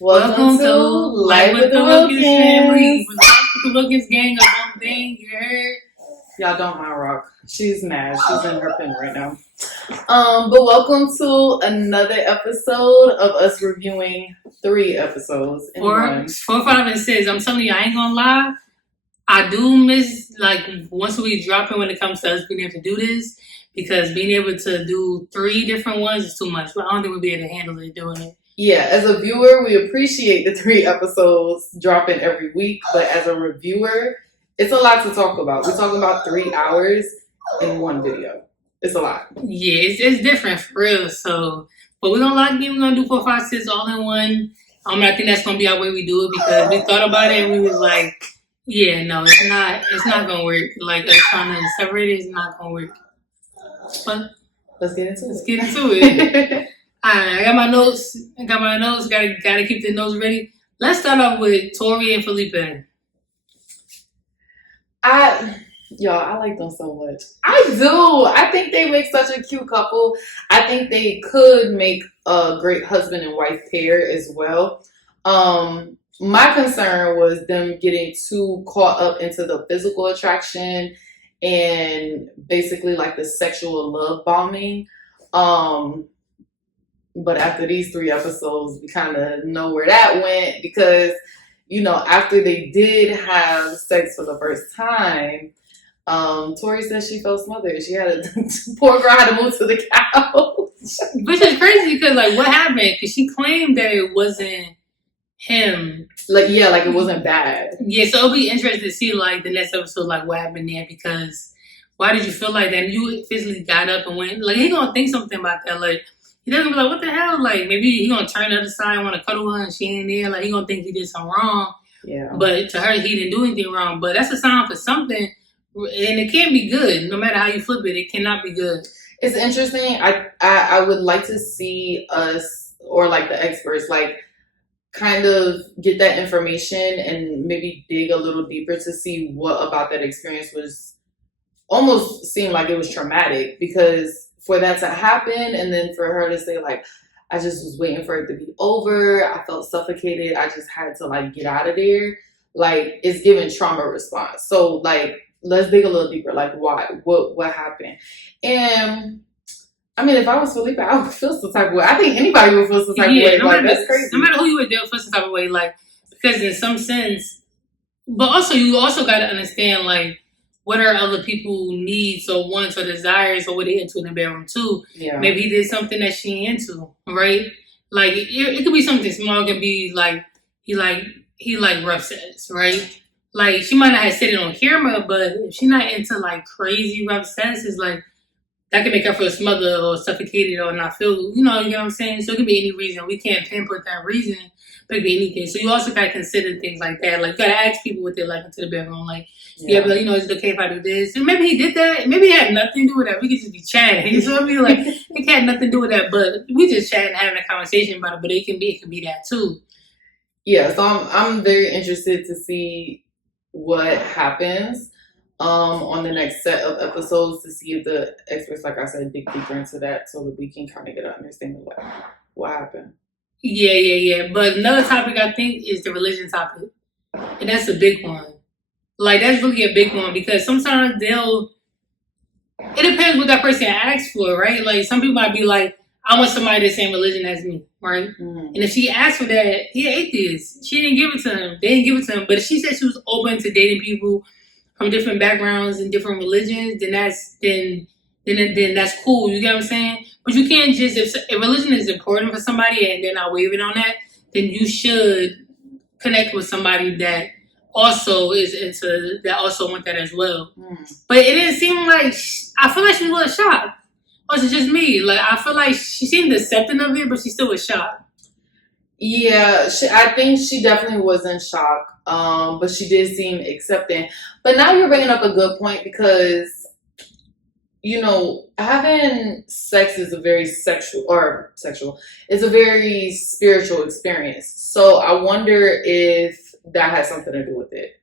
Welcome to Life with the Wilkins family. With the Wilkins gang of one thing, you heard? Y'all don't mind Rock. She's mad. She's in her pen right now. But welcome to another episode of us reviewing 3 episodes in 4, 5, and 6. I'm telling you, I ain't gonna lie. I do miss, once we drop it when it comes to us being able to do this, because being able to do 3 different ones is too much. But I don't think we'll be able to handle it doing it. Yeah, as a viewer, we appreciate the 3 episodes dropping every week. But as a reviewer, it's a lot to talk about. We're talking about 3 hours in one video. It's a lot. Yeah, it's different for real. So, but we're gonna lock in. We're gonna do 4, 5, 6 all in one. I think that's gonna be our way we do it, because we thought about it and we was like, yeah, no, it's not gonna work. Like, us trying to separate it is not gonna work. But let's get into it. Alright, I got my notes. Gotta keep the notes ready. Let's start off with Tori and Felipe. I like them so much. I do. I think they make such a cute couple. I think they could make a great husband and wife pair as well. My concern was them getting too caught up into the physical attraction and basically like the sexual love bombing. But after these 3 episodes, we kind of know where that went, because, after they did have sex for the first time, Tori said she felt smothered. She had poor girl had to move to the couch. Which is crazy, because, what happened? Because she claimed that it wasn't him. It wasn't bad. Yeah, so it'll be interesting to see, the next episode, what happened there, because why did you feel like that? And you physically got up and went, he gonna think something about that, he doesn't be like, what the hell? Maybe he gonna turn the other side and want to cuddle her and she ain't there. He gonna think he did something wrong. Yeah. But to her, he didn't do anything wrong. But that's a sign for something. And it can't be good. No matter how you flip it, it cannot be good. It's interesting. I would like to see us, or the experts, kind of get that information and maybe dig a little deeper to see what about that experience was almost seemed like it was traumatic, because for that to happen, and then for her to say, I just was waiting for it to be over. I felt suffocated. I just had to, get out of there. It's giving trauma response. So, let's dig a little deeper. Why? What happened? And, I mean, if I was Felipe, I would feel some type of way. I think anybody would feel some type of way. That's crazy. No matter who you would, they'll feel some type of way. Because in some sense, but also, you also got to understand, what are other people's needs or wants or desires, or what they into in the bedroom too? Yeah. Maybe he did something that she ain't into, right? It could be something small. It could be he rough sex, right? She might not have said it on camera, but if she not into crazy rough sex, it's that could make her feel smothered or suffocated or not feel, you know what I'm saying? So it could be any reason. We can't pinpoint that reason, but it could be anything. So you also got to consider things like that. You got to ask people what they like into the bedroom. Yeah, but is it okay if I do this? And maybe he did that. Maybe it had nothing to do with that. We could just be chatting. You know what I mean? It had nothing to do with that, but we just chatting, having a conversation about it. But it can be that too. Yeah, so I'm very interested to see what happens on the next set of episodes, to see if the experts, like I said, dig deeper into that, so that we can kind of get an understanding of what happened. Yeah. But another topic I think is the religion topic, and that's a big one. That's really a big one, because sometimes it depends what that person asks for, right? Some people might be I want somebody the same religion as me, right? Mm-hmm. And if she asked for that, he atheist. She didn't give it to him. They didn't give it to him. But if she said she was open to dating people from different backgrounds and different religions, then that's cool. You get what I'm saying? But you can't just, if religion is important for somebody and they're not wavering on that, then you should connect with somebody that also is into, that also want that as well. But it didn't seem I feel like she was shocked. Or is it just me? I feel like she seemed accepting of it, but she still was shocked. Yeah, I think she definitely was in shock. But she did seem accepting. But now you're bringing up a good point, because, having sex is a very it's a very spiritual experience. So I wonder if that has something to do with it,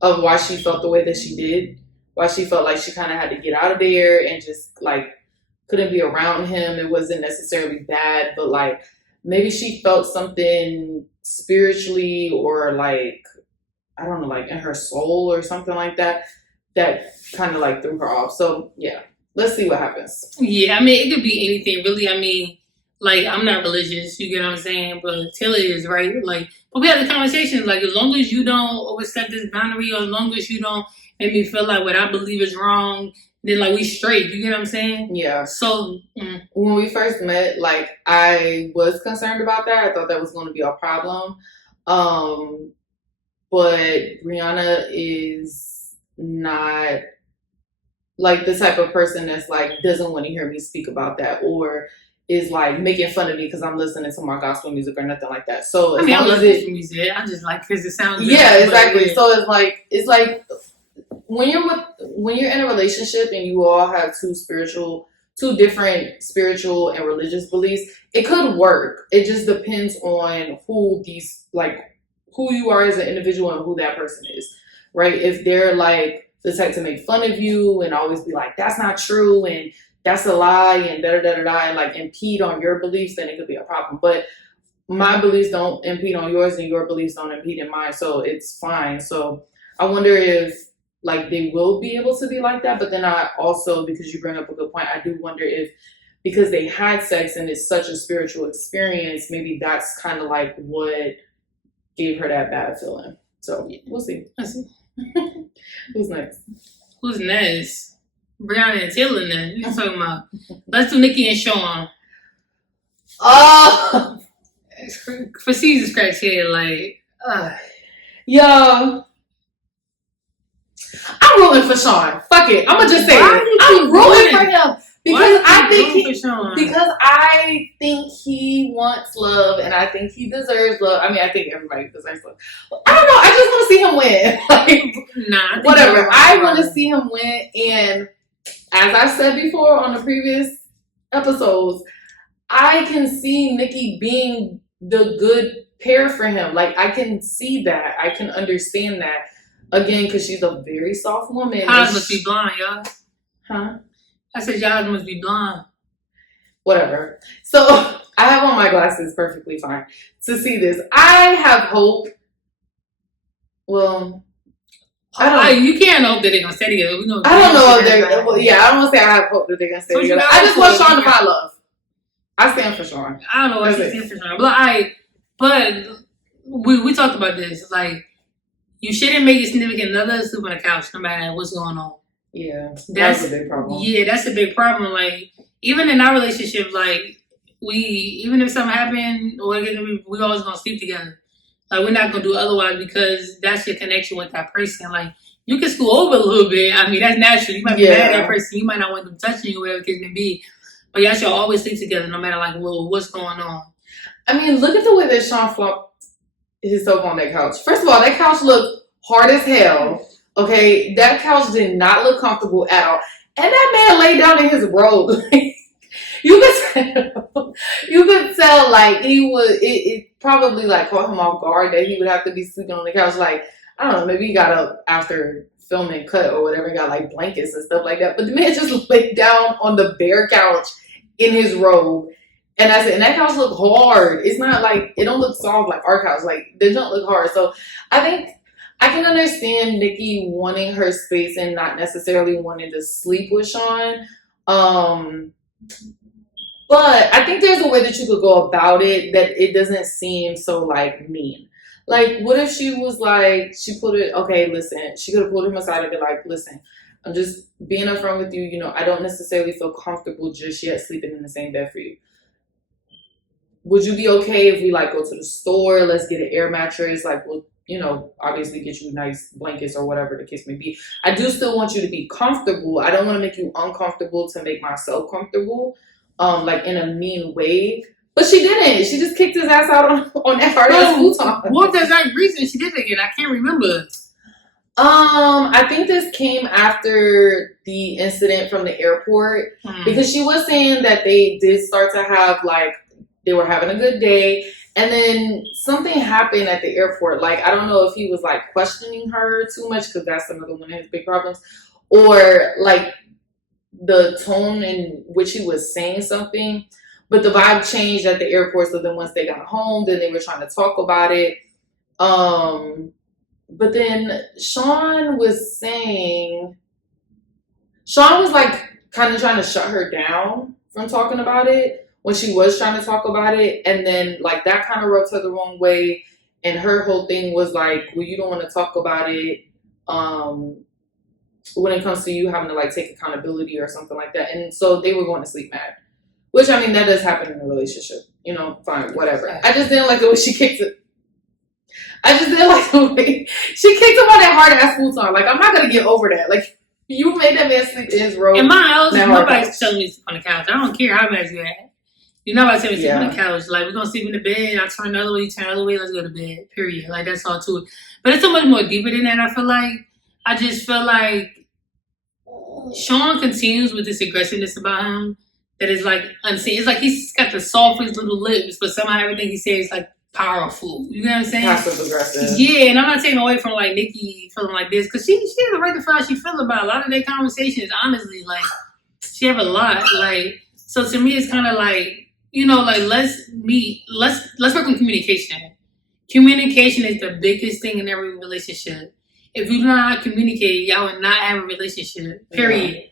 of why she felt the way that she did, why she felt like she kind of had to get out of there and just couldn't be around him. It wasn't necessarily bad, but maybe she felt something spiritually or like, I don't know, like in her soul or something like that, that kind of like threw her off. So yeah, let's see what happens. Yeah, I mean, it could be anything, really. I mean, like, I'm not religious, you get what I'm saying? But Taylor is, right? Like, but we have the conversations, like, as long as you don't overstep this boundary, or as long as you don't make me feel like what I believe is wrong, then, like, we straight, you get what I'm saying? Yeah. So, when we first met, like, I was concerned about that. I thought that was going to be a problem. But Brianna is not like the type of person that's like doesn't want to hear me speak about that, or is like making fun of me because I'm listening to my gospel music or nothing like that. So I mean, I love gospel music. I just like because it sounds good. Yeah, exactly. So it's like when you're in a relationship and you all have two different spiritual and religious beliefs, it could work. It just depends on who you are as an individual and who that person is, right? If they're like the type to make fun of you and always be like, that's not true and that's a lie and da-da-da-da-da, and like impede on your beliefs, then it could be a problem. But my beliefs don't impede on yours and your beliefs don't impede in mine, so it's fine. So I wonder if like they will be able to be like that. But then I also, because you bring up a good point, I do wonder if because they had sex and it's such a spiritual experience, maybe that's kind of like what gave her that bad feeling. So we'll see. Who's next? Who's next? Brianna and Taylor next. What you talking about? Let's do Nikki and Shawn. Oh! For Caesar's criteria, like, yo. I'm rooting for Shawn. Fuck it. I'm gonna just say it. I'm rooting for him. Because I think he wants love and I think he deserves love. I mean, I think everybody deserves love. I don't know. I just want to see him win. Like, whatever. I want to see him win. And as I've said before on the previous episodes, I can see Nikki being the good pair for him. Like, I can see that. I can understand that. Again, because she's a very soft woman. Eyes must be blind, y'all. Huh? I said your eyes must be blind. Whatever. So I have on my glasses perfectly fine to see this. I have hope. Well, you can't hope that they're gonna stay together. We know. I don't know if they're. Well, yeah, I don't want to say I have hope that they're gonna stay together. I just want Shawn to find love. I stand for Shawn. I don't know what she stands for Shawn, but we talked about this. Like, you shouldn't make your significant other sleep on the couch, no matter what's going on. Yeah, that's a big problem. Yeah, that's a big problem. Like, even in our relationship, like, even if something happened, or we always gonna sleep together. Like, we're not gonna do otherwise because that's your connection with that person. Like, you can school over a little bit. I mean, that's natural. You might be mad at that person. You might not want them touching you, whatever the case may be. But y'all should always sleep together, no matter like, well, what's going on. I mean, look at the way that Shawn flopped himself on that couch. First of all, that couch looked hard as hell. Okay, that couch did not look comfortable at all. And that man laid down in his robe. you could tell like it probably like caught him off guard that he would have to be sleeping on the couch. Like, I don't know, maybe he got up after filming cut or whatever and got like blankets and stuff like that. But the man just laid down on the bare couch in his robe. And I said, and that couch looked hard. It's not like, it don't look soft like our couch. Like, they don't look hard. So I think I can understand Nikki wanting her space and not necessarily wanting to sleep with Shawn. But I think there's a way that you could go about it that it doesn't seem so like mean. Like, what if she was like, she could have pulled him aside and be like, listen, I'm just being upfront with you. You know, I don't necessarily feel comfortable just yet sleeping in the same bed for you. Would you be okay if we like go to the store? Let's get an air mattress. Like, we'll, you know, obviously get you nice blankets or whatever the case may be. I do still want you to be comfortable. I don't want to make you uncomfortable to make myself comfortable, like in a mean way. But she didn't. She just kicked his ass out on that hard ass futon. What was that reason she did it again? I can't remember. I think this came after the incident from the airport because she was saying that they did start to have like, they were having a good day. And then something happened at the airport. Like, I don't know if he was like questioning her too much because that's another one of his big problems. Or like the tone in which he was saying something But the vibe changed at the airport. So then once they got home, then they were trying to talk about it. But then Shawn was like kind of trying to shut her down from talking about it when she was trying to talk about it. And then like that kind of rubbed her the wrong way. And her whole thing was like, well, you don't want to talk about it when it comes to you having to like take accountability or something like that. And so they were going to sleep mad. Which, I mean, that does happen in a relationship. You know, fine, whatever. I just didn't like the way she kicked it. I just didn't like the way she kicked him on that hard-ass futon. Like, I'm not going to get over that. Like, you made that man sleep in his robe. In my house, nobody's telling me to sleep on the couch. I don't care how mad you at. You're not about to tell me to sleep on the couch. Like, we're going to sleep in the bed. I turn the other way, you turn the other way. Let's go to bed. Period. Like, that's all to it. But it's so much more deeper than that, I feel like. I just feel like Shawn continues with this aggressiveness about him that is, like, unseen. It's like he's got the softest little lips, but somehow everything he says is, like, powerful. You know what I'm saying? Passive aggressive. Yeah, and I'm not taking away from, like, Nikki feeling like this, because she has a right to feel how she feels about a lot of their conversations, honestly. Like, she have a lot. Like, so to me, it's kind of like, you know, like, let's work on communication. Communication is the biggest thing in every relationship. If you do not communicate, y'all will not have a relationship. Period.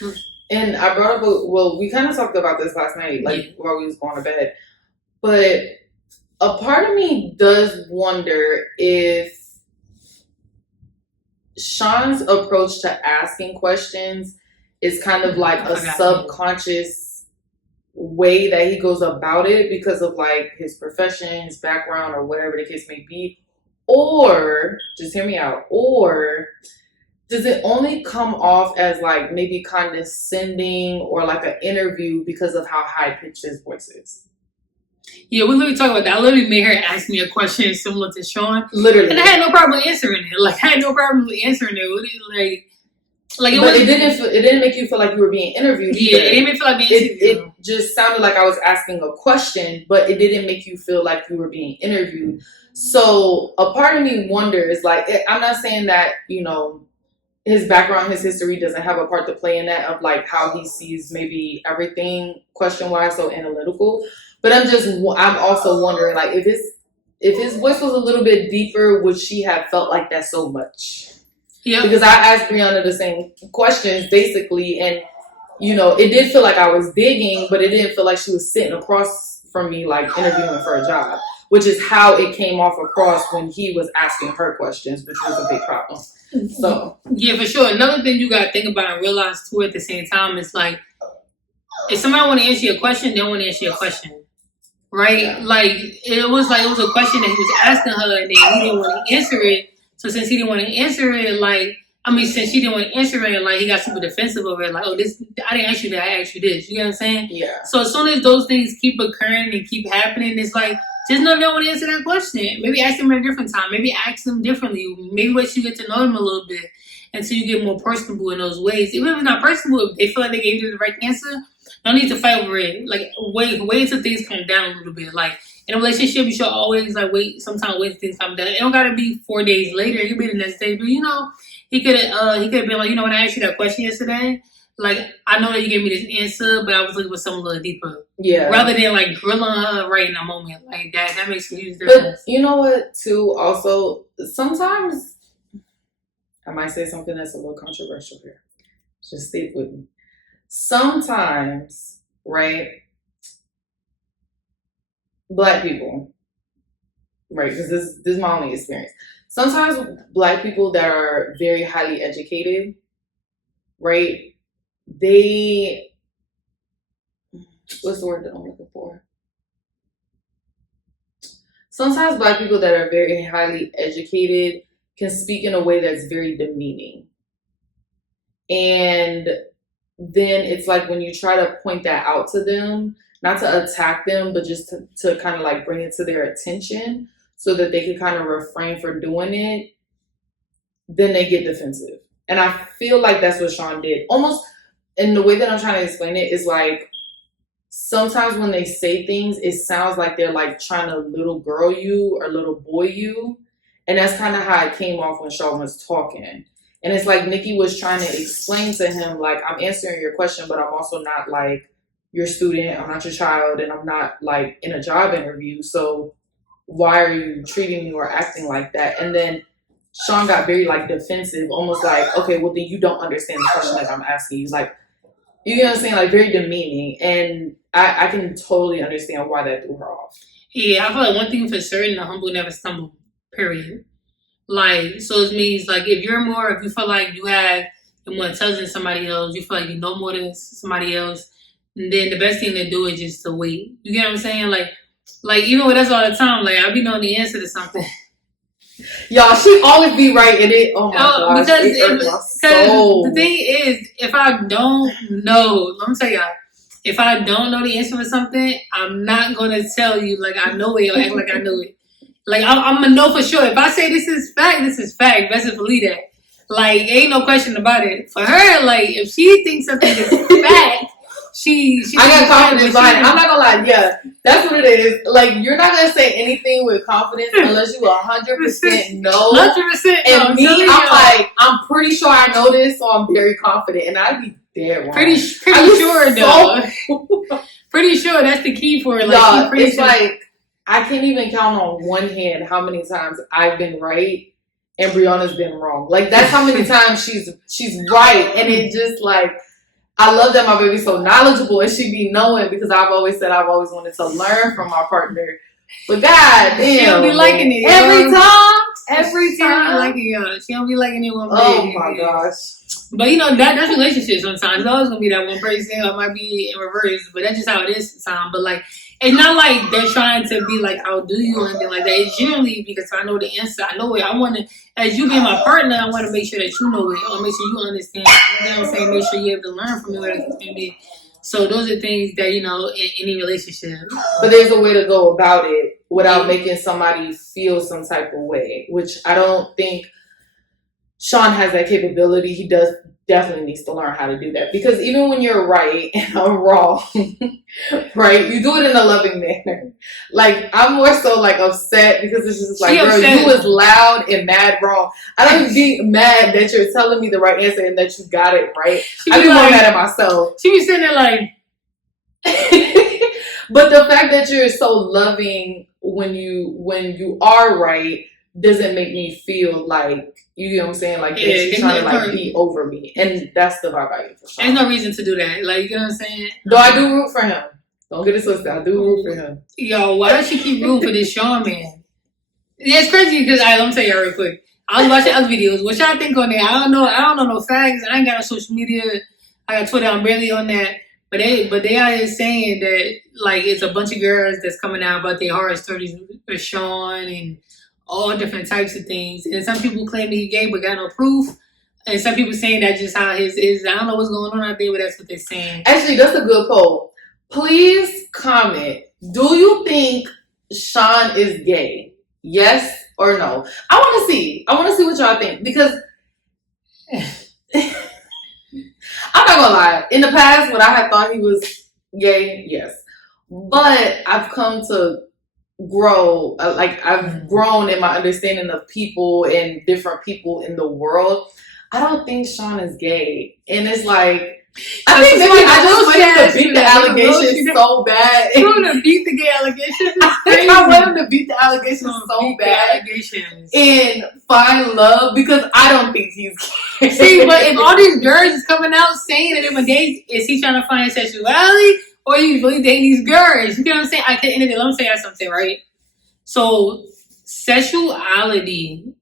Yeah. And I brought up, we kind of talked about this last night, like while we was going to bed. But a part of me does wonder if Shawn's approach to asking questions is kind of like a subconscious way that he goes about it because of like his profession, his background, or whatever the case may be. Or, just hear me out, or does it only come off as like maybe condescending or like an interview because of how high pitched his voice is? Yeah, we literally talked about that. I literally made her ask me a question similar to Shawn. Literally. And I had no problem answering it. Like, I had no problem answering it. But it didn't make you feel like you were being interviewed. Yeah, it didn't make me feel like being interviewed. It just sounded like I was asking a question, but it didn't make you feel like you were being interviewed. So a part of me wonders, like, I'm not saying that, you know, his background, his history doesn't have a part to play in that of like how he sees maybe everything question-wise, so analytical. But I'm also wondering, like, if his voice was a little bit deeper, would she have felt like that so much? Yeah. Because I asked Brianna the same questions basically, and you know, it did feel like I was digging, but it didn't feel like she was sitting across from me like interviewing for a job, which is how it came off across when he was asking her questions, which was a big problem. So yeah, for sure. Another thing you gotta think about and realize too at the same time is like, if somebody want to answer your question, they want to answer your question, right? Yeah. Like it was a question that he was asking her, and then he didn't want to answer it. So since he didn't want to answer it, since she didn't want to answer it, like he got super defensive over it. Like, oh, this I didn't ask you that, I asked you this. You know what I'm saying? Yeah. So as soon as those things keep occurring and keep happening, it's like, just know they don't want to answer that question. Maybe ask them at a different time. Maybe ask them differently. Maybe wait till you get to know them a little bit until you get more personable in those ways. Even if it's not personable, if they feel like they gave you the right answer, no need to fight over it. Like, wait until things calm down a little bit. Like, in a relationship, you should always wait until things calm down. It don't gotta be 4 days later. It could be the next day. But you know, he could have been like, you know, when I asked you that question yesterday, like, I know that you gave me this answer, but I was looking for something a little deeper. Yeah. Rather than like grilling her right in a moment like that. That makes a huge difference. But you know what, too? Also, sometimes I might say something that's a little controversial here. Just stick with me. Sometimes, right? Black people, right? Because this is my only experience. Sometimes Black people that are very highly educated, right? What's the word that I'm looking for? Sometimes Black people that are very highly educated can speak in a way that's very demeaning. And then it's like when you try to point that out to them, not to attack them, but just to kind of like bring it to their attention so that they can kind of refrain from doing it, then they get defensive. And I feel like that's what Shawn did. Almost, and the way that I'm trying to explain it is like, sometimes when they say things, it sounds like they're like trying to little girl you or little boy you. And that's kind of how it came off when Shawn was talking. And it's like Nikki was trying to explain to him, like, I'm answering your question, but I'm also not like your student, I'm not your child, and I'm not like in a job interview. So why are you treating me or acting like that? And then Shawn got very like defensive, almost like, okay, well then you don't understand the question that I'm asking you. Like, you know what I'm saying? Like very demeaning. And I can totally understand why that threw her off. Yeah, I feel like one thing for certain, the humble never stumble. Period. Like, so it means like if you feel like you have more intelligence than somebody else, you feel like you know more than somebody else, then the best thing to do is just to wait. You get what I'm saying? Like even with us all the time, like I be knowing the answer to something. Y'all, she always be right in it. Oh my gosh, because the thing is, if I don't know, let me tell y'all, if I don't know the answer for something, I'm not gonna tell you like I know it or act like I know it. Like I'm gonna know for sure. If I say this is fact, this is fact. Best believe that. Like ain't no question about it. For her, like if she thinks something is fact, she I got confidence behind it. I'm not gonna lie, yeah, that's what it is. Like you're not gonna say anything with confidence unless you 100% know. 100%. And me, I'm like, I'm pretty sure I know this, so I'm very confident, and I'd be dead wrong. Pretty sure though. Pretty sure that's the key for it. Like it's like I can't even count on one hand how many times I've been right and Brianna's been wrong. Like that's how many times she's right, and it just like. I love that my baby's so knowledgeable and she be knowing because I've always said I've always wanted to learn from my partner. But God damn. She don't be liking it. Every time. She don't be liking it. She don't be liking it one bit. Oh my gosh. But you know, that's relationships sometimes. There's always gonna be that one person or it might be in reverse, but that's just how it is sometimes. But like it's not like they're trying to be like outdo you or anything like that. It's generally because I know the answer. I know it. I wanna as you being my partner, I wanna make sure that you know it. I wanna make sure you understand. You know what I'm saying? Make sure you're able to learn from it whatever it's gonna be. So those are things that, you know, in any relationship. But there's a way to go about it without making somebody feel some type of way, which I don't think Shawn has that capability. He definitely needs to learn how to do that. Because even when you're right and I'm wrong, right, you do it in a loving manner. Like, I'm more so, like, upset because it's just like, girl, you was loud and mad wrong. I don't be mad that you're telling me the right answer and that you got it right. I be more mad at myself. She be sitting there like... But the fact that you're so loving when you are right doesn't make me feel like, you know what I'm saying? Like, she's trying to, like, be over me. And that's the vibe I get for Shawn. There's no reason to do that. Like, you know what I'm saying? Though I do root for him. Don't get it twisted. I do root for him. Yo, why does she keep rooting for this Shawn man? Yeah, it's crazy because, let me tell y'all real quick. I was watching other videos. What y'all think on there? I don't know no facts. I ain't got no social media. I got Twitter. I'm barely on that. But they out here saying that, like, it's a bunch of girls that's coming out about their horror stories with Shawn and all different types of things. And some people claim that he gay but got no proof. And some people saying that just how his is. I don't know what's going on out there, but that's what they're saying. Actually, that's a good poll. Please comment. Do you think Shawn is gay? Yes or no? I want to see. I want to see what y'all think. Because I'm not gonna lie. In the past, when I had thought he was gay, yes. But I've come to grow. I've grown in my understanding of people and different people in the world. I don't think Shawn is gay. And it's like, I think maybe I just want him to beat the allegations so bad. You want to beat the gay allegations? I want him to beat the allegations so bad. And find love because I don't think he's gay. See, but if all these girls is coming out saying that when they is he trying to find sexuality or you really dating these girls? You know what I'm saying? I can end it. Let me say something, right? So sexuality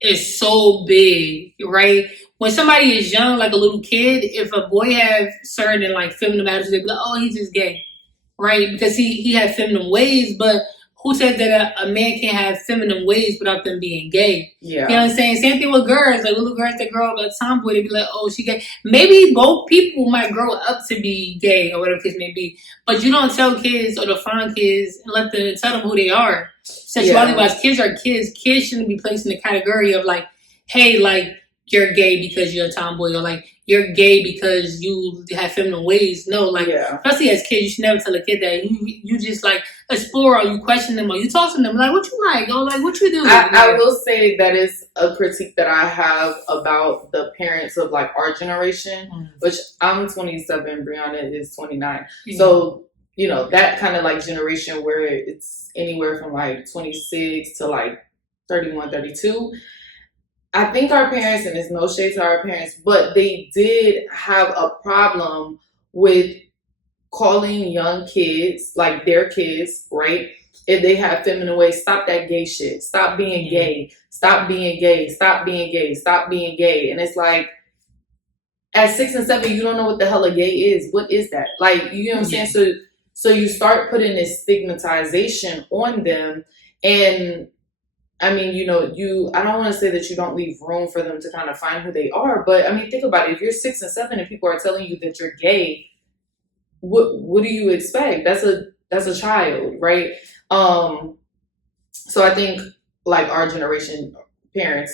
is so big, right? When somebody is young, like a little kid, if a boy have certain like feminine attitudes, they be like, oh, he's just gay, right? Because he has feminine ways, but who says that a man can't have feminine ways without them being gay? Yeah. You know what I'm saying? Same thing with girls, like little girls that grow up like tomboy, they be like, oh, she gay. Maybe both people might grow up to be gay or whatever the case may be, but you don't tell kids or define kids and let them tell them who they are. Sexuality-wise, kids are kids. Kids shouldn't be placed in the category of like, hey, like, you're gay because you're a tomboy, or like you're gay because you have feminine ways. No, like, Yeah. especially as kids, you should never tell a kid that. You just like explore, or you question them, or you talk to them like, what you like, or like, what you do. I will say that is a critique that I have about the parents of like our generation, which I'm 27, Brianna is 29. Yeah. So, you know, that kind of like generation where it's anywhere from like 26 to like 31, 32. I think our parents, and it's no shade to our parents, but they did have a problem with calling young kids, like their kids, right? If they have feminine ways, stop that gay shit. Stop being gay. Stop being gay. Stop being gay. Stop being gay. And it's like, at 6 and 7, you don't know what the hell a gay is. What is that? Like, you know what I'm saying? So you start putting this stigmatization on them, and I mean, you know, I don't want to say that you don't leave room for them to kind of find who they are, but I mean, think about it. If you're 6 and 7 and people are telling you that you're gay, what do you expect? That's a child, right? So I think like our generation parents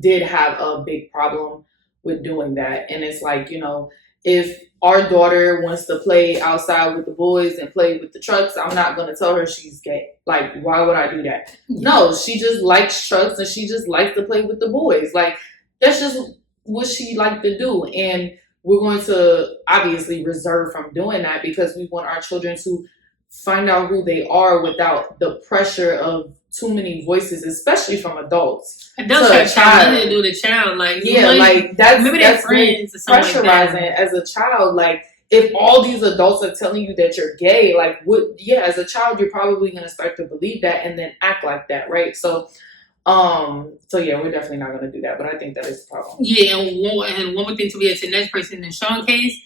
did have a big problem with doing that. And it's like, you know, if our daughter wants to play outside with the boys and play with the trucks, I'm not going to tell her she's gay. Like, why would I do that? No, she just likes trucks and she just likes to play with the boys. Like, that's just what she liked to do. And we're going to obviously reserve from doing that because we want our children to find out who they are without the pressure of too many voices, especially from adults. Adults have nothing to do with the child. Like, yeah, like that's friends or something pressurizing like that. As a child. Like, if all these adults are telling you that you're gay, like, as a child, you're probably going to start to believe that and then act like that, right? So yeah, we're definitely not going to do that, but I think that is the problem. Yeah, and one more thing to be to the next person in Shawn case,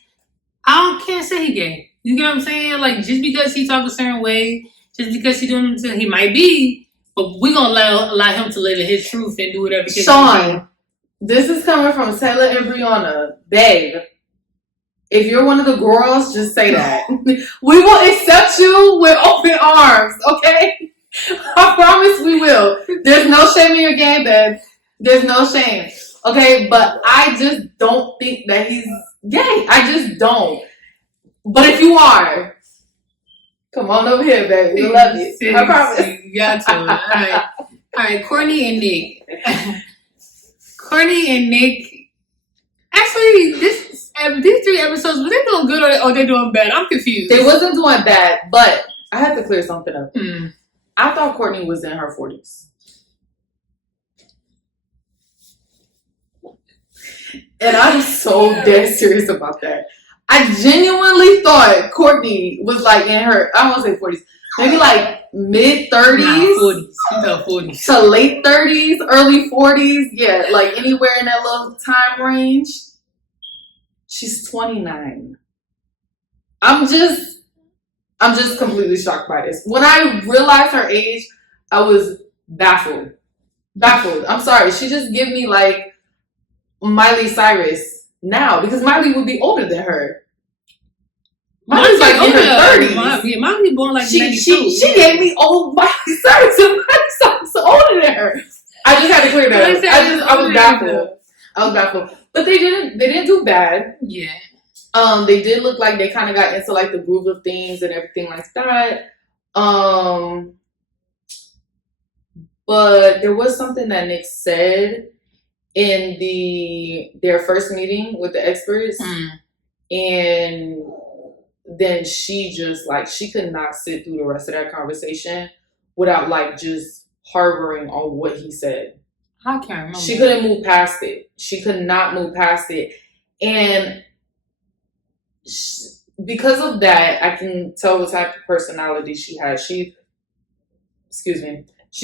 can't say he gay. You get what I'm saying? Like, just because he talk a certain way, just because he might be, but we're going to allow him to live in his truth and do whatever. Shawn, this is coming from Taylor and Brianna. Babe, if you're one of the girls, just say that. We will accept you with open arms, okay? I promise we will. There's no shame in your game, babe. There's no shame. Okay, but I just don't think that he's gay. I just don't. But if you are, come on over here, baby. We love you. I promise. You got to. All right, Courtney and Nick. Courtney and Nick. Actually, these 3 episodes, were they doing good or they doing bad? I'm confused. They wasn't doing bad, but I have to clear something up. I thought Courtney was in her 40s. And I'm so dead serious about that. I genuinely thought Courtney was like in her, I don't want to say 40s, maybe like mid-30s. Nah, 40s. To late 30s, early 40s. Yeah, like anywhere in that little time range. She's 29. I'm just completely shocked by this. When I realized her age, I was baffled. I'm sorry. She just give me like Miley Cyrus now, because Miley would be older than her. Miley's like in her 30s. Miley born like 92. She gave me old Miley Cyrus, and Miley Cyrus older than her. I just had to clear that up. I was baffled. But they didn't do bad. Yeah. They did look like they kind of got into like the groove of things and everything like that. But there was something that Nick said in their first meeting with the experts, and then she just like, she could not sit through the rest of that conversation without like just harboring on what he said. I can't remember. She couldn't move past it. She could not move past it. And because of that, I can tell what type of personality she has. She's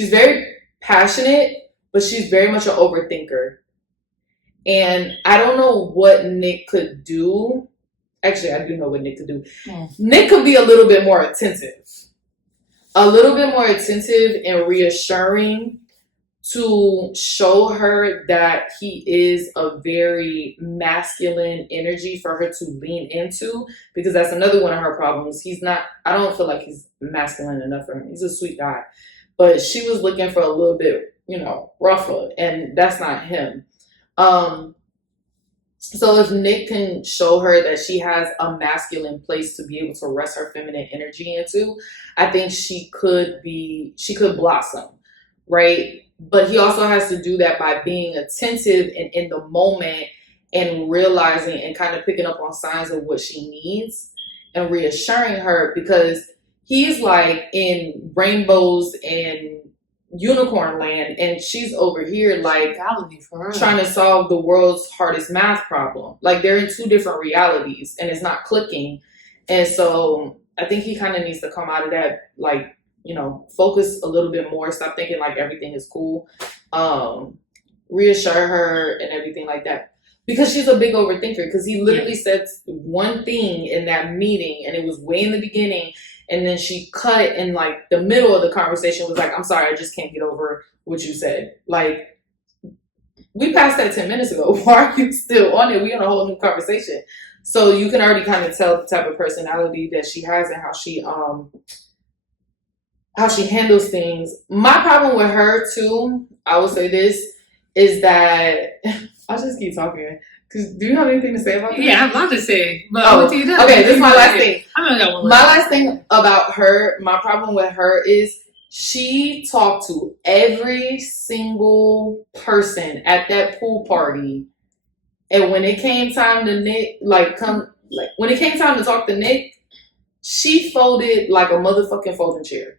very passionate, but she's very much an overthinker. And I don't know what Nick could do. Actually, I do know what Nick could do. Nick could be a little bit more attentive. And reassuring, to show her that he is a very masculine energy for her to lean into, because that's another one of her problems. I don't feel like he's masculine enough for him. He's a sweet guy. But she was looking for a little bit, rougher, and that's not him. So So if Nick can show her that she has a masculine place to be able to rest her feminine energy into, I think she could blossom, right? But he also has to do that by being attentive and in the moment and realizing and kind of picking up on signs of what she needs and reassuring her, because he's like in rainbows and unicorn land and she's over here like trying to solve the world's hardest math problem. Like they're in two different realities and it's not clicking. And so I think he kind of needs to come out of that, like, you know, focus a little bit more, stop thinking like everything is cool, reassure her and everything like that, because she's a big overthinker. Because he literally said one thing in that meeting and it was way in the beginning, and then she cut it in like the middle of the conversation, was like, I'm sorry, I just can't get over what you said. Like, we passed that 10 minutes ago. Why are you still on it? We on a whole new conversation. So you can already kind of tell the type of personality that she has and how she handles things. My problem with her too, I will say this, is that I'll just keep talking. Cause do you have anything to say about that? Yeah, I have a lot to say. But okay, this is my last thing. I know that one. My last thing about her, my problem with her is she talked to every single person at that pool party. And when it came time to Nick, when it came time to talk to Nick, she folded like a motherfucking folding chair.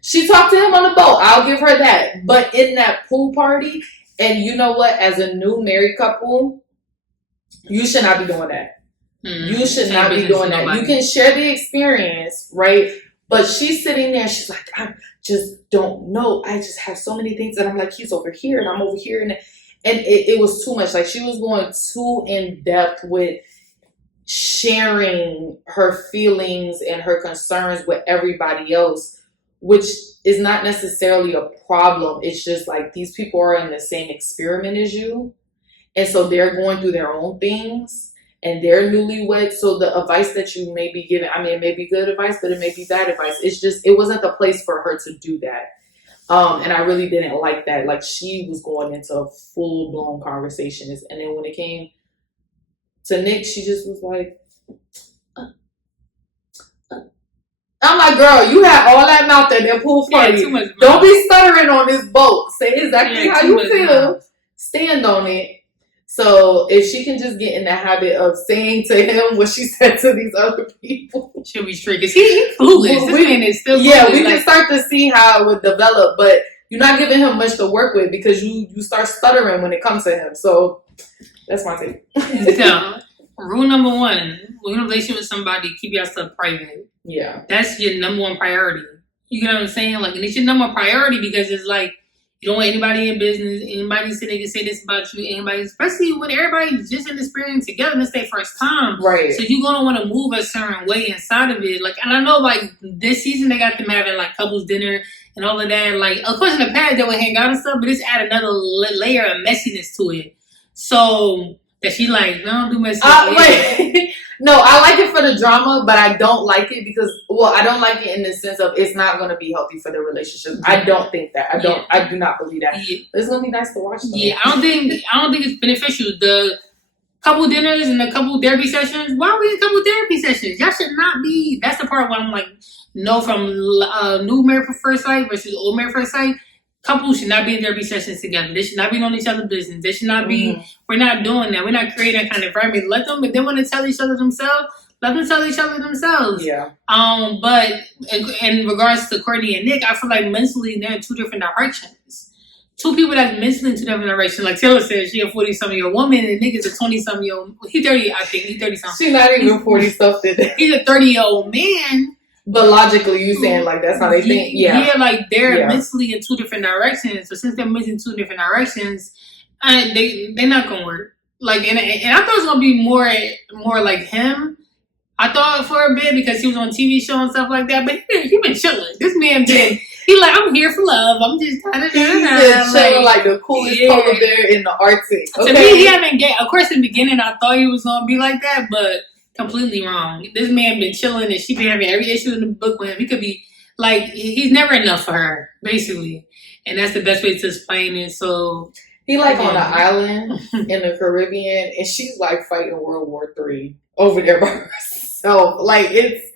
She talked to him on the boat. I'll give her that. But in that pool party, and you know what? As a new married couple, you should not be doing that. You should not be doing that. You can share the experience, right? But she's sitting there. She's like, I just don't know. I just have so many things. And I'm like, he's over here and I'm over here. And it was too much. Like, she was going too in depth with sharing her feelings and her concerns with everybody else, which is not necessarily a problem. It's just like these people are in the same experiment as you. And so they're going through their own things and they're newlyweds. So the advice that you may be giving, I mean, it may be good advice, but it may be bad advice. It's just, it wasn't the place for her to do that. And I really didn't like that. Like, she was going into full blown conversations. And then when it came to Nick, she just was like, I'm like, girl, you had all that mouth at that pool party. Don't be stuttering on this boat. Say exactly how you feel. Stand on it. So if she can just get in the habit of saying to him what she said to these other people, she'll be straight. Because he's clueless. This man is still clueless. Yeah, we can start to see how it would develop. But you're not giving him much to work with because you start stuttering when it comes to him. So that's my take. So, rule number one, when you're in a relationship with somebody, keep your stuff private. Yeah. That's your number one priority. You know what I'm saying? Like, and it's your number one priority because it's like, you don't want anybody in business, anybody say they can say this about you, anybody, especially when everybody's just in the experience together and it's their first time. Right. So you're going to want to move a certain way inside of it. Like, and I know, like, this season they got them having, like, couples dinner and all of that. Like, of course, in the past they would hang out and stuff, but it's add another layer of messiness to it. So, that she like, don't do messiness. No, I like it for the drama, but I don't like it because, well, I don't like it in the sense of it's not going to be healthy for the relationship. I don't think that. I do not believe that. Yeah. It's going to be nice to watch though. Yeah, I don't think it's beneficial. The couple dinners and the couple therapy sessions. Why are we in couple therapy sessions? Y'all should not be. That's the part where I'm like, no, from new married at first sight versus old married at first sight. Couples should not be in therapy sessions together. They should not be on each other's business. They should not be. We're not doing that. We're not creating that kind of environment. Let them, if they want to tell each other themselves, let them tell each other themselves. Yeah. But in regards to Courtney and Nick, I feel like mentally they're in two different directions. Two people that's mentally in two different directions. Like Taylor said, she a 40-something-year-old woman, and Nick is a 20-something-year-old. He 30, I think. He's 30-something. She's not even 40-something. He's a 30-year-old man. But logically, you saying like that's how they think? Yeah. Yeah, like they're mentally in two different directions. So since they're mentally in two different directions, they're not gonna work. Like, and I thought it was gonna be more like him. I thought for a bit because he was on TV show and stuff like that. But he been chilling. This man been. He like, I'm here for love. I'm just kind of chilling like the coolest polar bear in the Arctic. Okay. To me, he haven't get. Of course, in the beginning, I thought he was gonna be like that, but. Completely wrong. This man been chilling and she been having every issue in the book with him. He could be like, he's never enough for her, basically. And that's the best way to explain it. So He like on an island in the Caribbean, and she's like fighting World War III over there by herself. Like it's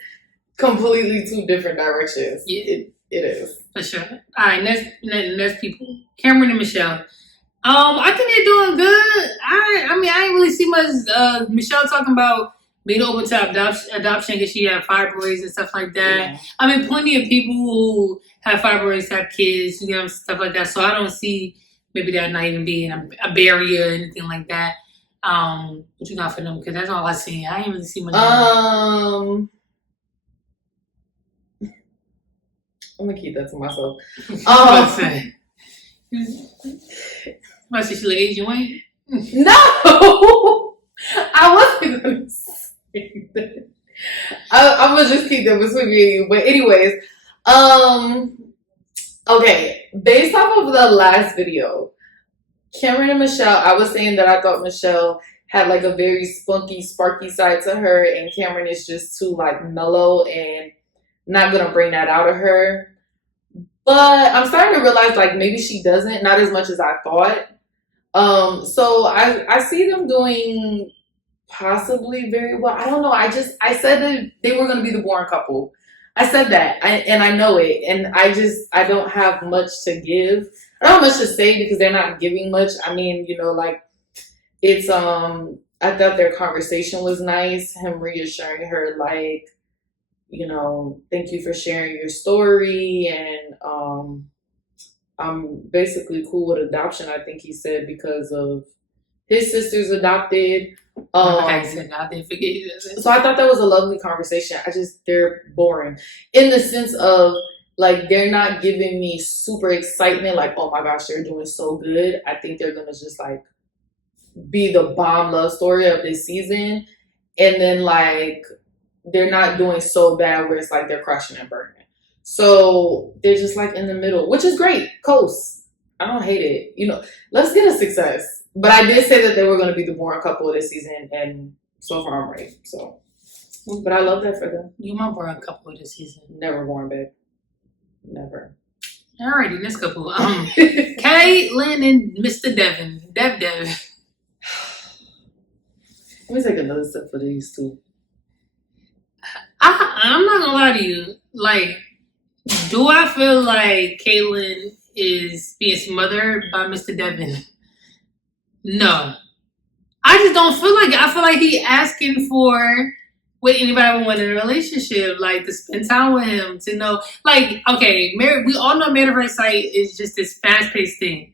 completely two different directions. Yeah. It is. For sure. All right, next people. Cameron and Michelle. I think they're doing good. I mean, I ain't really see much. Michelle talking about being open to adoption because she had fibroids and stuff like that. Yeah. I mean, plenty of people who have fibroids have kids, you know, stuff like that. So I don't see maybe that not even being a barrier or anything like that. What you got for them? Because that's all I see. I ain't really see much. I'm gonna keep that to myself. My sister like Asian Wayne? No, I wasn't gonna say that. I'm gonna just keep that between me and you. But anyways, okay. Based off of the last video, Cameron and Michelle, I was saying that I thought Michelle had like a very spunky, sparky side to her, and Cameron is just too like mellow and not gonna bring that out of her. But I'm starting to realize like maybe she doesn't, not as much as I thought. So I see them doing possibly very well. I don't know. I said that they were gonna be the boring couple. I said that, and I know it, and I don't have much to give. I don't have much to say because they're not giving much. I mean, you know, like it's I thought their conversation was nice. Him reassuring her like, you know, thank you for sharing your story, and I'm basically cool with adoption. I think he said because of his sister's adopted. I said I didn't forget you. So I thought that was a lovely conversation. They're boring in the sense of like they're not giving me super excitement. Like, oh my gosh, they're doing so good. I think they're gonna just like be the bomb love story of this season, and then like they're not doing so bad where it's like they're crushing and burning. So they're just like in the middle, which is great. Coast. I don't hate it. You know, let's get a success. But I did say that they were going to be the boring couple this season, and so far I'm right. So, but I love that for them. You my boring couple this season. Never boring, babe. Never. Alrighty, next couple. Caitlyn and Mr. Devin. Dev. Let me take another sip for these two. I'm not gonna lie to you. Like, do I feel like Caitlyn is being smothered by Mr. Devin? No. I just don't feel like it. I feel like he asking for what anybody would want in a relationship, like to spend time with him, to know. Like, okay, we all know married at first sight is just this fast-paced thing.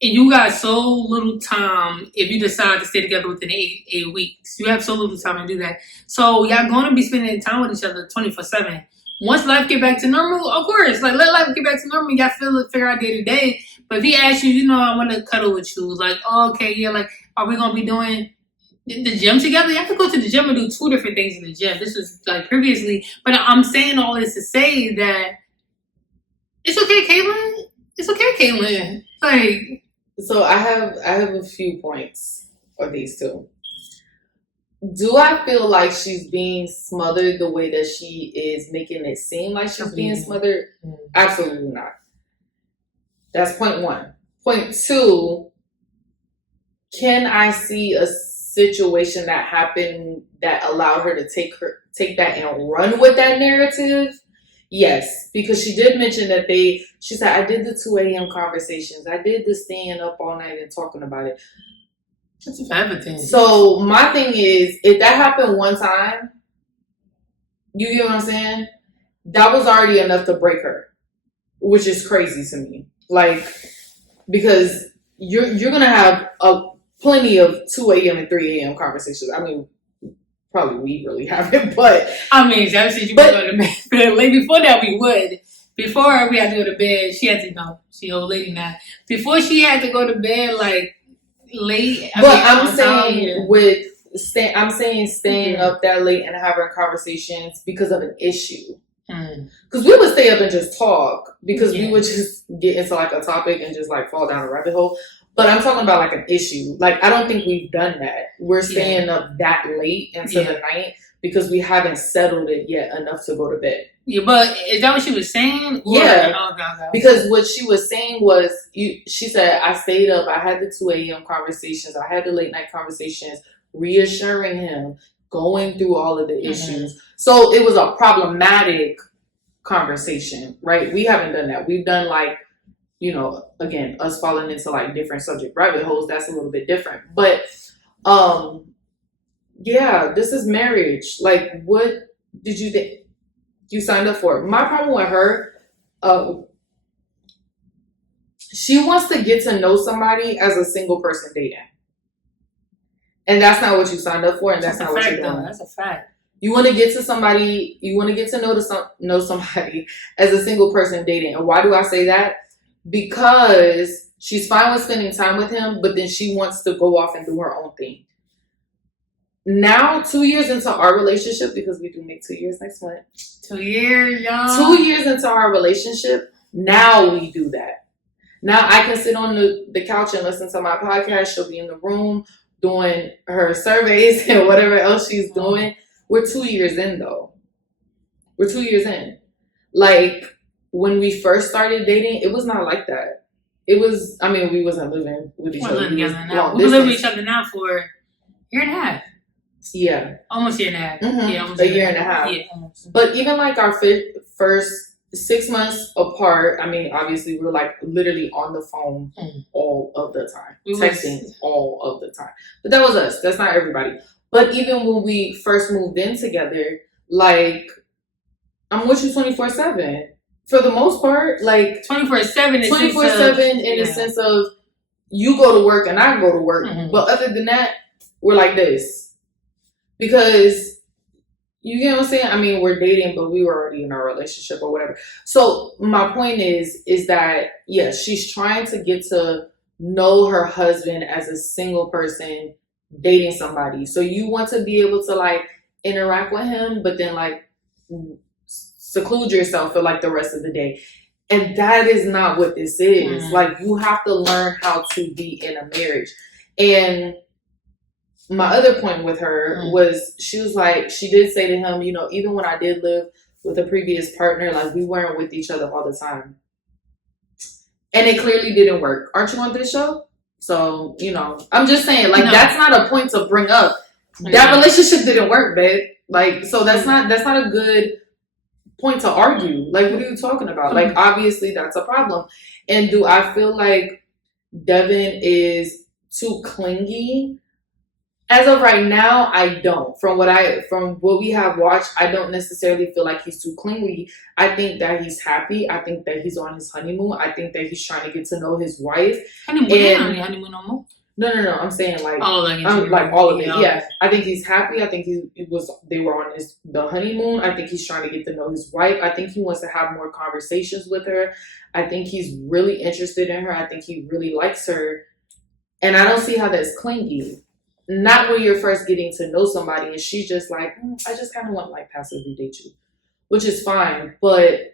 And you got so little time if you decide to stay together within 8 weeks. You have so little time to do that. So y'all going to be spending time with each other 24/7. Once life get back to normal, of course, like let life get back to normal. You got to figure out day to day. But if he asks you, you know, I want to cuddle with you, like, oh, okay, yeah, like, are we gonna be doing the gym together? You have to go to the gym and do 2 different things in the gym. This was like previously, but I'm saying all this to say that it's okay, Caitlyn. It's okay, Caitlyn. Like. So I have a few points for these two. Do I feel like she's being smothered the way that she is making it seem like she's being smothered? Absolutely not. That's point 1. Point 2, can I see a situation that happened that allowed her to take that and run with that narrative? Yes, because she did mention that she said, I did the 2 a.m. conversations. I did the staying up all night and talking about it. That's a favorite thing. So my thing is, if that happened one time, you get what I'm saying? That was already enough to break her, which is crazy to me. Like, because you're going to have plenty of 2 a.m. and 3 a.m. conversations. I mean, probably we really haven't, but I mean, ever since you go to bed, like before that we would. Before we had to go to bed, she had to know. She old lady now. Before she had to go to bed like late. I'm saying staying up that late and having conversations because of an issue. Because we would stay up and just talk because we would just get into like a topic and just like fall down a rabbit hole. But I'm talking about like an issue. Like, I don't think we've done that. We're staying up that late into the night because we haven't settled it yet enough to go to bed. Yeah, but is that what she was saying? Yeah. Oh, okay. Because what she was saying was, she said, I stayed up, I had the 2 a.m. conversations, I had the late night conversations, reassuring him, going through all of the issues. So it was a problematic conversation, right? We haven't done that. We've done like, you know, again, us falling into like different subject rabbit holes. That's a little bit different. But yeah, this is marriage. Like, what did you think you signed up for? My problem with her, she wants to get to know somebody as a single person dating. And that's not what you signed up for, and that's not what you're doing. That's a fact. You want to get to somebody, you want to get to know somebody as a single person dating. And why do I say that? Because she's fine with spending time with him, but then she wants to go off and do her own thing. Now, 2 years into our relationship, because we do make 2 years next month. 2 years, y'all. 2 years into our relationship, now we do that. Now I can sit on the couch and listen to my podcast. She'll be in the room doing her surveys and whatever else she's doing. We're 2 years in, though. We're 2 years in. Like, when we first started dating, it was not like that. It was, I mean, we wasn't living with each other. We've been living with each other now for a year and a half. Yeah. Almost a year and a half. Mm-hmm. Yeah, almost a year and a half. Yeah, almost. But even like our first 6 months apart, I mean, obviously we were like literally on the phone all of the time. Texting all of the time. But that was us. That's not everybody. But even when we first moved in together, like, I'm with you 24/7. For the most part, like 24/7 in the sense of you go to work and I go to work. But other than that, we're like this. Because you get what I'm saying? I mean, we're dating, but we were already in our relationship or whatever. So my point is that, yes, she's trying to get to know her husband as a single person dating somebody. So you want to be able to like interact with him, but then like seclude yourself for like the rest of the day. And that is not what this is. Like, you have to learn how to be in a marriage. And my other point with her was, she was like, she did say to him, you know, even when I did live with a previous partner, like, we weren't with each other all the time. And it clearly didn't work. Aren't you on this show? So, you know, I'm just saying, like, that's not a point to bring up. That relationship didn't work, babe. Like, so that's not a good point to argue. Like, what are you talking about? Like, obviously that's a problem. And do I feel like Devin is too clingy? As of right now, I don't. From what we have watched, I don't necessarily feel like he's too clingy. I think that he's happy. I think that he's on his honeymoon. I think that he's trying to get to know his wife. Honeymoon no more? No. I'm saying like, like all of it. Yeah, I think he's happy. I think they were on the honeymoon. I think he's trying to get to know his wife. I think he wants to have more conversations with her. I think he's really interested in her. I think he really likes her. And I don't see how that's clingy. Not when you're first getting to know somebody and she's just like, I just kind of want like passively date you, which is fine. But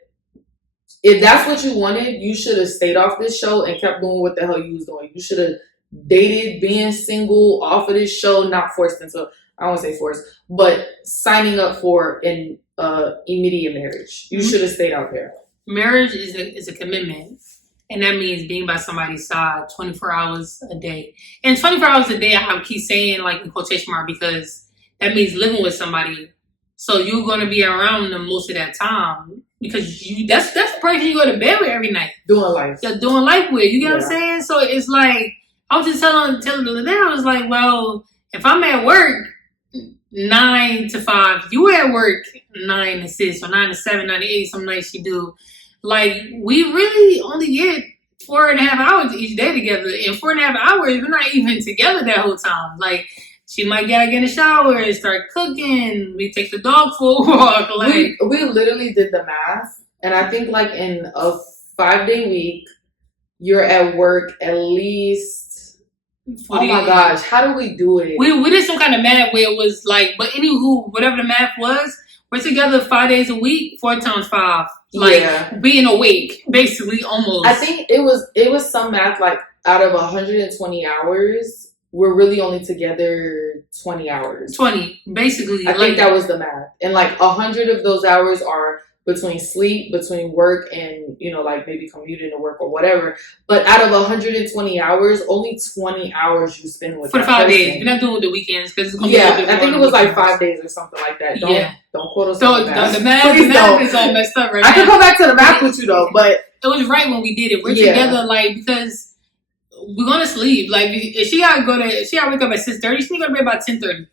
if that's what you wanted, you should have stayed off this show and kept doing what the hell you was doing. You should have dated, being single off of this show, not forced into, I don't want to say forced, but signing up for an immediate marriage. You should have stayed out there. Marriage is a commitment. And that means being by somebody's side 24 hours a day. And 24 hours a day, I keep saying like in quotation mark, because that means living with somebody. So you're going to be around them most of that time. Because that's the person you go to bed with every night. Doing life. You're doing life with. You get what I'm saying? So it's like, I was just telling the other day, I was like, well, if I'm at work 9 to 5, you at work 9 to 6 or 9 to 7, 9 to 8, some nights you do. Like, we really only get 4.5 hours each day together. In 4.5 hours, we're not even together that whole time. Like, she might get in the shower and start cooking. We take the dog for a walk. Like, we literally did the math. And I think, like, in a 5-day week, you're at work at least... Oh, my gosh. How do we do it? We did some kind of math where it was like... But anywho, whatever the math was, we're together 5 days a week, 4 times 5. Like, being awake, basically, almost. I think it was some math, like, out of 120 hours, we're really only together 20 hours. 20, basically. I think that was the math. And like 100 of those hours are between sleep, between work, and, you know, like maybe commuting to work or whatever. But out of 120 hours, only 20 hours you spend with for the that 5 person. days. We're not doing the weekends because it's gonna Yeah, be I think it was like 5 days or something like that. Don't quote us on the math. The math is all messed up right now. I can go back to the math with you though, but it was right when we did it. We're together like because we're gonna sleep. Like if she gotta wake up at 6:30. She need to go to bed about 10:30.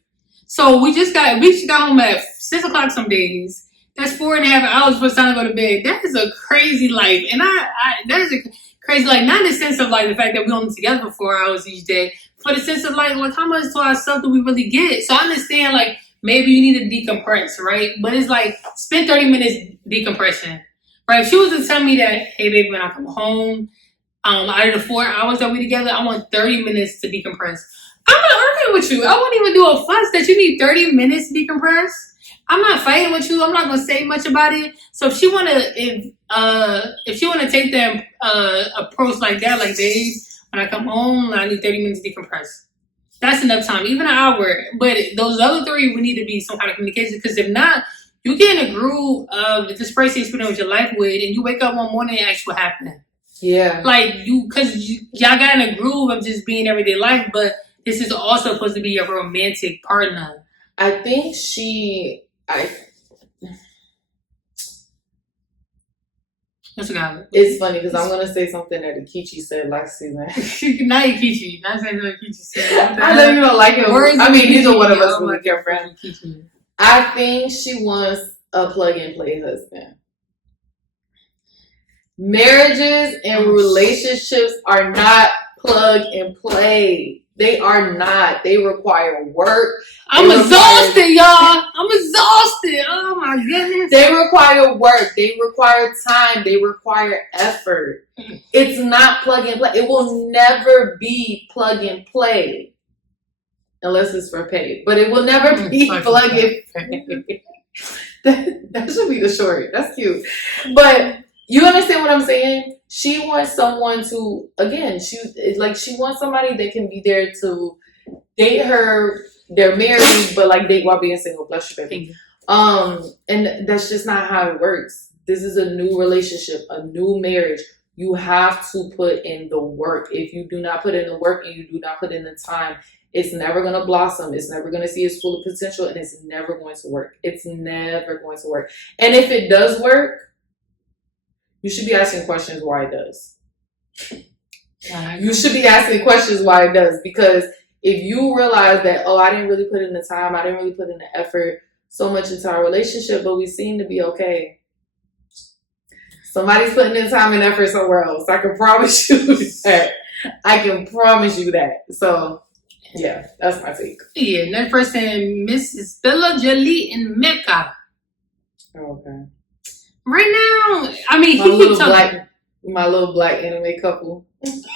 So we just got home at 6 o'clock some days. That's 4.5 hours before it's time to go to bed. That is a crazy life, and that is a crazy life. Not in the sense of like the fact that we're only together for 4 hours each day, but the sense of like how much to ourselves do we really get? So I understand like maybe you need to decompress, right? But it's like spend 30 minutes decompression, right? If she was to tell me that, hey baby, when I come home, out of the 4 hours that we together, I want 30 minutes to decompress. I'm not arguing with you. I wouldn't even do a fuss that you need 30 minutes to decompress. I'm not fighting with you. I'm not gonna say much about it. So if she wanna take the approach like that, like babe, when I come home, I need 30 minutes to decompress. That's enough time, even an hour. But those other 3 would need to be some kind of communication, because if not, you get in a groove of this person you're spending with your life with, and you wake up one morning and ask what happened. Yeah, like y'all got in a groove of just being everyday life, but this is also supposed to be your romantic partner. I think it's funny because I'm gonna say something that Akichi said last season. Not Akichi. Not saying what Akichi said. I know you don't like it. I mean, neither one of us really care for him. I think she wants a plug and play husband. Marriages and relationships are not plug and play. They are not. They require work. I'm exhausted, y'all. I'm exhausted. Oh my goodness. They require work. They require time. They require effort. It's not plug and play. It will never be plug and play. Unless it's for pay. But it will never be plug and play. That should be the short. That's cute. But you understand what I'm saying? She wants someone to, again, she wants somebody that can be there to date her. They're married, but like date while being single. Bless you, baby. And that's just not how it works. This is a new relationship, a new marriage. You have to put in the work. If you do not put in the work and you do not put in the time, it's never going to blossom. It's never going to see its full potential, and it's never going to work. It's never going to work. And if it does work, you should be asking questions why it does. You should be asking questions why it does, because if you realize that, I didn't really put in the time, I didn't really put in the effort so much into our relationship, but we seem to be okay. Somebody's putting in time and effort somewhere else. I can promise you that. I can promise you that. So, yeah, that's my take. Yeah, next person, Mrs. Bella Jolie in Mecca. Okay. Right now, I mean, my little black anime couple.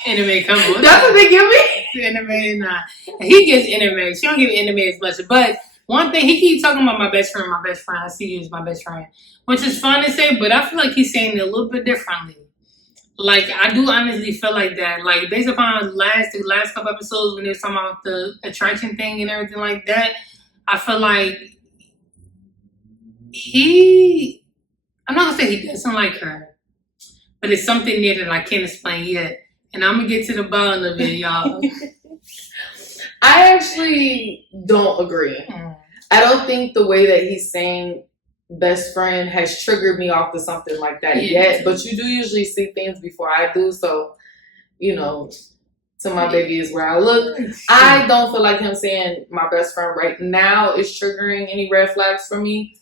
Anime couple. That's what they give me? Anime, nah. He gets anime. She don't give anime as much. But one thing, he keeps talking about my best friend. I see you as my best friend. Which is fun to say, but I feel like he's saying it a little bit differently. Like, I do honestly feel like that. Like, based upon the last couple episodes when they were talking about the attraction thing and everything like that, I feel like I'm not going to say he doesn't like her, but it's something there that I can't explain yet. And I'm going to get to the bottom of it, y'all. I actually don't agree. I don't think the way that he's saying best friend has triggered me off to something like that yet. But you do usually see things before I do. So, to my baby is where I look. I don't feel like him saying my best friend right now is triggering any red flags for me.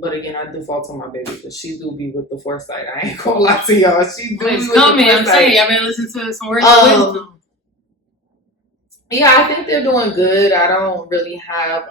But again, I default to my baby because she do be with the foresight. I ain't gonna lie to y'all. She do be with the foresight. I'm saying, I've been listening to some words of wisdom. Yeah, I think they're doing good. I don't really have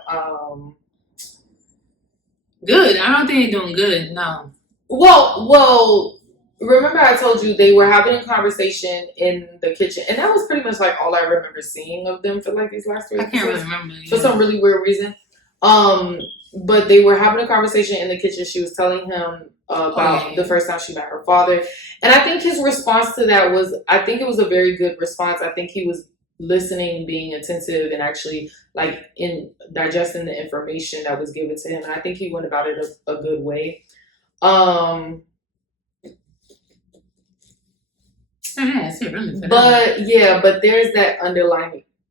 good. I don't think they're doing good. No. Well. Remember, I told you they were having a conversation in the kitchen, and that was pretty much like all I remember seeing of them for like these last 3 episodes. I can't really remember for some really weird reason. But they were having a conversation in the kitchen. She was telling him about the first time she met her father. And I think his response to that was, I think it was a very good response. I think he was listening, being attentive, and actually like in digesting the information that was given to him. And I think he went about it a good way. But yeah, but there's that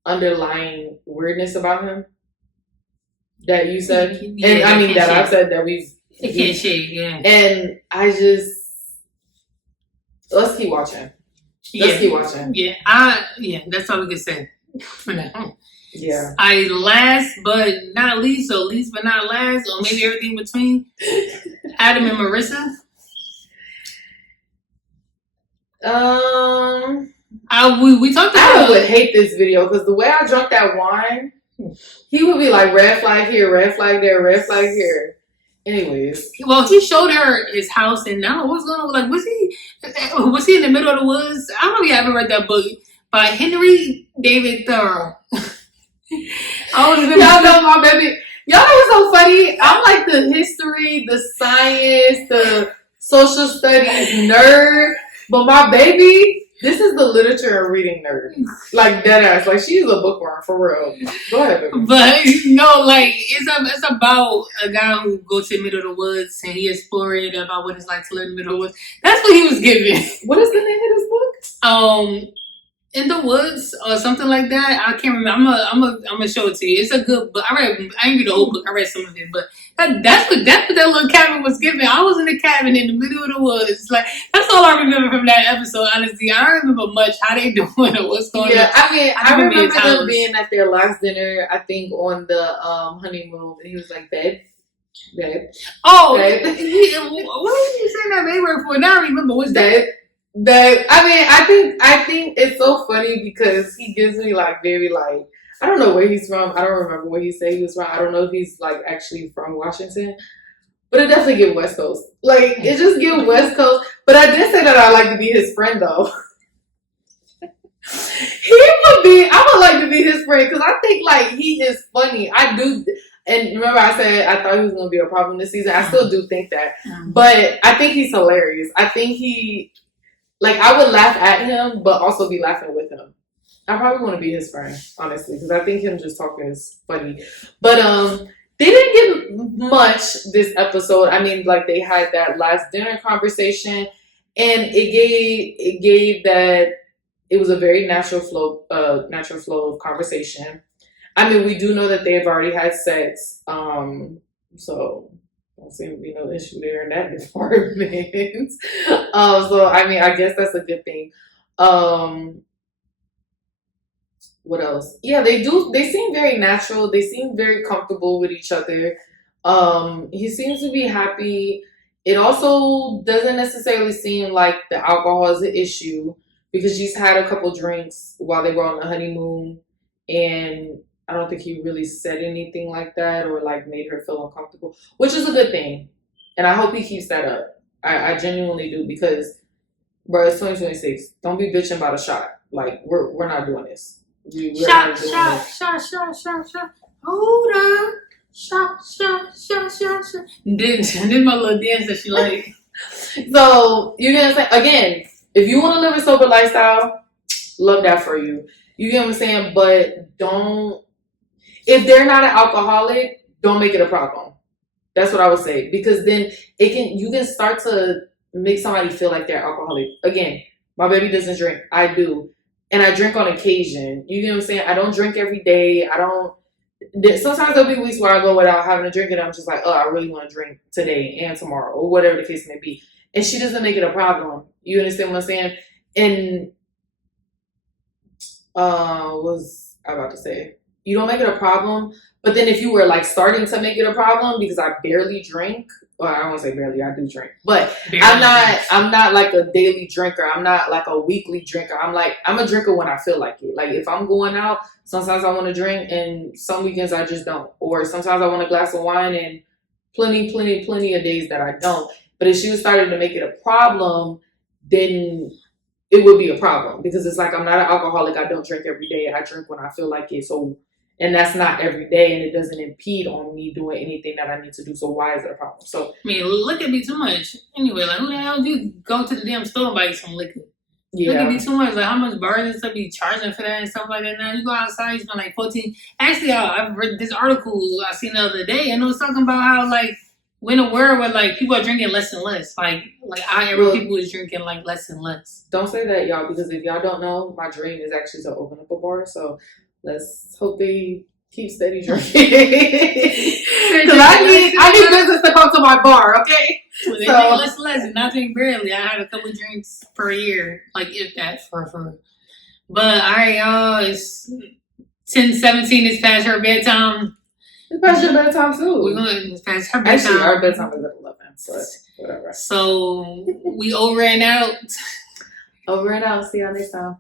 underlying weirdness about him that you said, and I mean that I've said that we've. It can't shake, yeah. And I just let's keep watching. Let's keep watching. Yeah, that's all we can say for now. Yeah. Last but not least, or least but not last, or maybe everything between, Adam and Marissa. We talked about. Adam would hate this video because the way I drank that wine, he would be like red flag here, red flag there, red flag here. Anyways, well, he showed her his house, and I don't know what's going on. Like, was he in the middle of the woods? I don't know if you ever read that book by Henry David Thoreau. Y'all know my baby. Y'all know what's so funny? I'm like the history, the science, the social studies nerd, but my baby. This is the literature and reading nerd. Like, dead ass. Like, she's a bookworm, for real. Go ahead, baby. But, no, like, it's about a guy who goes to the middle of the woods and he explored about what it's like to live in the middle of the woods. That's what he was given. What is the name of this book? In the Woods or something like that. I can't remember. I'm gonna show it to you. It's a good book. I didn't read the whole book. I read some of it, but that's what that little cabin was given. I was in the cabin in the middle of the woods. Like, that's all I remember from that episode. Honestly, I don't remember much how they doing or what's going on. Yeah, I mean, I remember them being at their last dinner. I think on the honeymoon, and he was like, "Babe." Oh, babe. What did you say that babe word for? Now I remember. What's that? I think it's so funny because he gives me like very like, I don't know where he's from. I don't remember where he said he was from. I don't know if he's like actually from Washington, but it definitely give West Coast. Like, it just give West Coast. But I did say that I like to be his friend though. I would like to be his friend because I think like he is funny. I do. And remember I said I thought he was going to be a problem this season. I still do think that. But I think he's hilarious. I think like, I would laugh at him, but also be laughing with him. I probably want to be his friend, honestly, because I think him just talking is funny. But they didn't give much this episode. I mean, like, they had that last dinner conversation, and it gave that it was a very natural flow of conversation. I mean, we do know that they've already had sex, so. Don't seem to be no issue there in that department. So I mean, I guess that's a good thing. What else? Yeah, they do. They seem very natural. They seem very comfortable with each other. He seems to be happy. It also doesn't necessarily seem like the alcohol is an issue because she's had a couple drinks while they were on the honeymoon, and I don't think he really said anything like that or like made her feel uncomfortable, which is a good thing. And I hope he keeps that up. I genuinely do because, bro, it's 2026. Don't be bitching about a shot. Like, we're not doing this. Shot. Hold up. Shot. Did my little dance that she like. So, you know what I'm saying? Again, if you want to live a sober lifestyle, love that for you. You get what I'm saying? But don't. If they're not an alcoholic, don't make it a problem. That's what I would say. Because then you can start to make somebody feel like they're alcoholic. Again, my baby doesn't drink. I do. And I drink on occasion. You know what I'm saying? I don't drink every day. Sometimes there'll be weeks where I go without having a drink and I'm just like, oh, I really want to drink today and tomorrow or whatever the case may be. And she doesn't make it a problem. You understand what I'm saying? And what was I about to say? You don't make it a problem, but then if you were like starting to make it a problem because I barely drink, well, I don't want to say barely, I do drink, but I'm not like a daily drinker. I'm not like a weekly drinker. I'm a drinker when I feel like it. Like if I'm going out, sometimes I want to drink and some weekends I just don't. Or sometimes I want a glass of wine and plenty of days that I don't. But if she was starting to make it a problem, then it would be a problem because it's like I'm not an alcoholic. I don't drink every day. I drink when I feel like it. So And that's not every day, and it doesn't impede on me doing anything that I need to do. So why is it a problem? So I mean, liquor be too much. Anyway, like who the hell do you go to the damn store and buy you some liquor? Liquor be too much. Like how much bars and stuff be charging for that and stuff like that now? You go outside, you spend like 14. Actually, I've read this article I seen the other day, and it was talking about how like we're in a world where like people are drinking less and less. Like people is drinking like less and less. Don't say that, y'all, because if y'all don't know, my dream is actually to open up a bar. So let's hope they keep steady drinking. Because I need business to come to my bar, okay? Well, they drink less and less, and I drink barely. I had a couple drinks per year, like if that for. But all right, y'all, it's 10:17. It's past her bedtime. It's past your bedtime too. We're going. It's past her bedtime. Actually, our bedtime is at 11, but whatever. So we over and out. Over and out. See y'all next time.